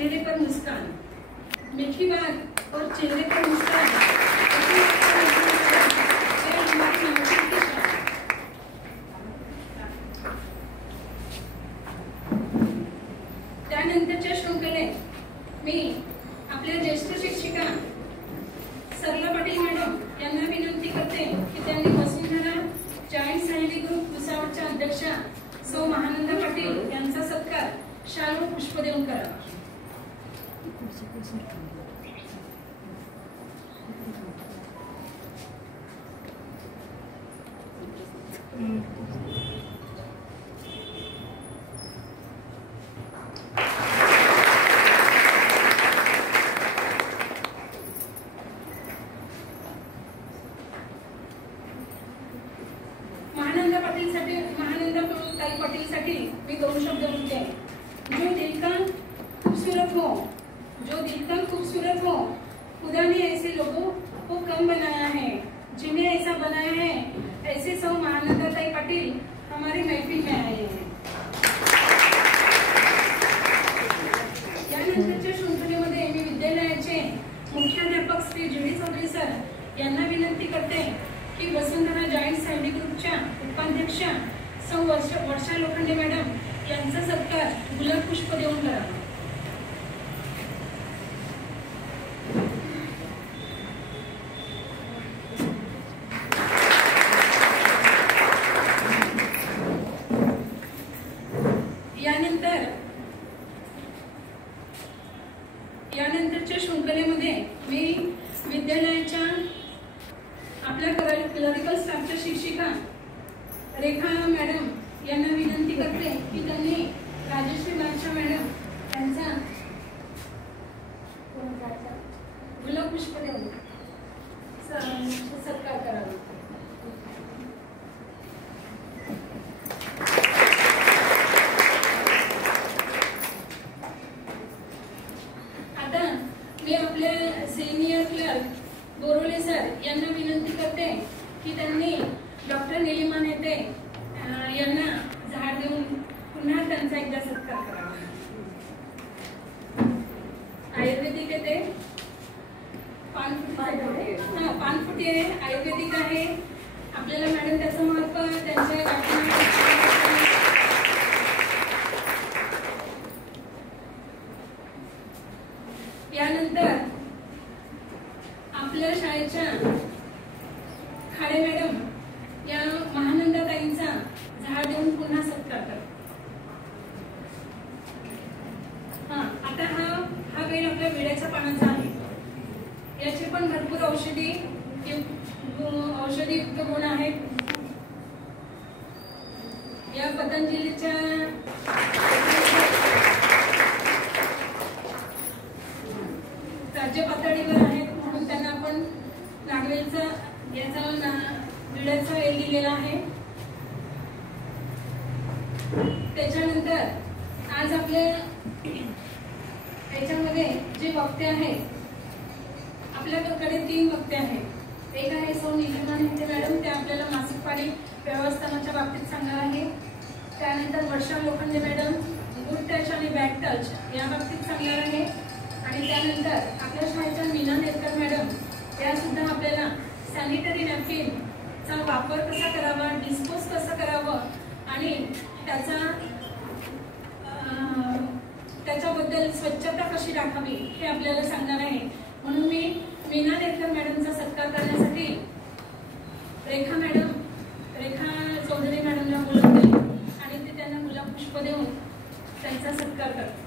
चेहरे पर मुस्कान, मीठी बात और चेहरे पर मुस्कान त्यानंतरच्या शृंखलेत मी आपल्या ज्येष्ठ शिक्षिका सरला पाटील मॅडम यांना विनंती करते की त्यांनी वसुंधरा जॉईंट सहाय्यक ग्रुप भुसावळच्या अध्यक्षा सौ महानंदा पाटील यांचा सत्कार शाल व पुष्प देऊन करावा। महानंदा पाटील साठी मी दोन शब्द बोलते हैं। जो दिल का खूबसूरत हो, खुदा ने ऐसे लोगों को कम बनाया है, जिन्हें ऐसा बनाया है, ऐसे सौ महानंदा पाटील हमारी महफिल में आए हैं। यानंतरच्या शृंखलेमध्ये मी विद्यालयाचे मुख्याध्यापक श्री जुडी चौधरी सर यांना विनंती करते की वसुंधरा जॉईंट सहाय्यक ग्रुपच्या उपाध्यक्षा सौ वर्षा लोखंडे मॅडम यांचा सत्कार गुलाब पुष्प देऊन करावा। यानंतरच्या शृंखलेमध्ये मी विद्यालयाच्या आपल्या क्लरिकल स्टाफच्या शिक्षिका रेखा मॅडम यांना विनंती करते की त्यांनी राजश्री बादशाह मॅडम यांचा गुलाब पुष्प देऊन सत्कार करावा। आता मी आपल्या सिनियर क्लर्क बोरोले सर यांना विनंती करते की त्यांनी डॉक्टर निलिमा नेते यांना झाड देऊन पुन्हा त्यांचा एकदा सत्कार करावा। आयुर्वेदिक आहे ते पानफुटी आहे, आयुर्वेदिक आहे। आपल्याला मॅडम त्याचं महत्व त्यांच्या यानंतर आपल्या शाळेच्या खाडे मॅडम या महानंदा ताईंचा झाड देऊन पुन्हा सत्कार करतात। आता हा वेळ आपल्या विड्याच्या पानाचा आहे। याचे पण भरपूर औषधी युक्त गुण आहेत। या पतंजलीच्या राज्य पातळीवर आहेत म्हणून त्यांना आपण नागवेलचा याचा विड्याचा वेल दिलेला आहे। त्याच्यानंतर आज आपल्या याच्यामध्ये जे वक्ते आहेत, आपल्याकडे 3 वक्ते आहेत। एक आहे सौ निलिमा नेते मॅडम, त्या आपल्याला मासिक पाळी व्यवस्थापनाच्या बाबतीत सांगणार आहे। त्यानंतर वर्षा लोखंडे मॅडम गुड टच आणि बॅड टच या बाबतीत सांगणार आहे। आणि त्यानंतर आपल्या शाळेच्या मीना नेरकर मॅडम या सुद्धा आपल्याला सॅनिटरी नॅपकिनचा वापर कसा करावा, डिस्पोज कसं करावं आणि त्याच्याबद्दल स्वच्छता कशी राखावी हे आपल्याला सांगणार आहे। म्हणून मी मीना नेरकर मॅडमचा सत्कार करण्यासाठी रेखा चौधरी मॅडमला बोलवते आणि ते त्यांना गुलाब पुष्प देऊन त्यांचा सत्कार करतात।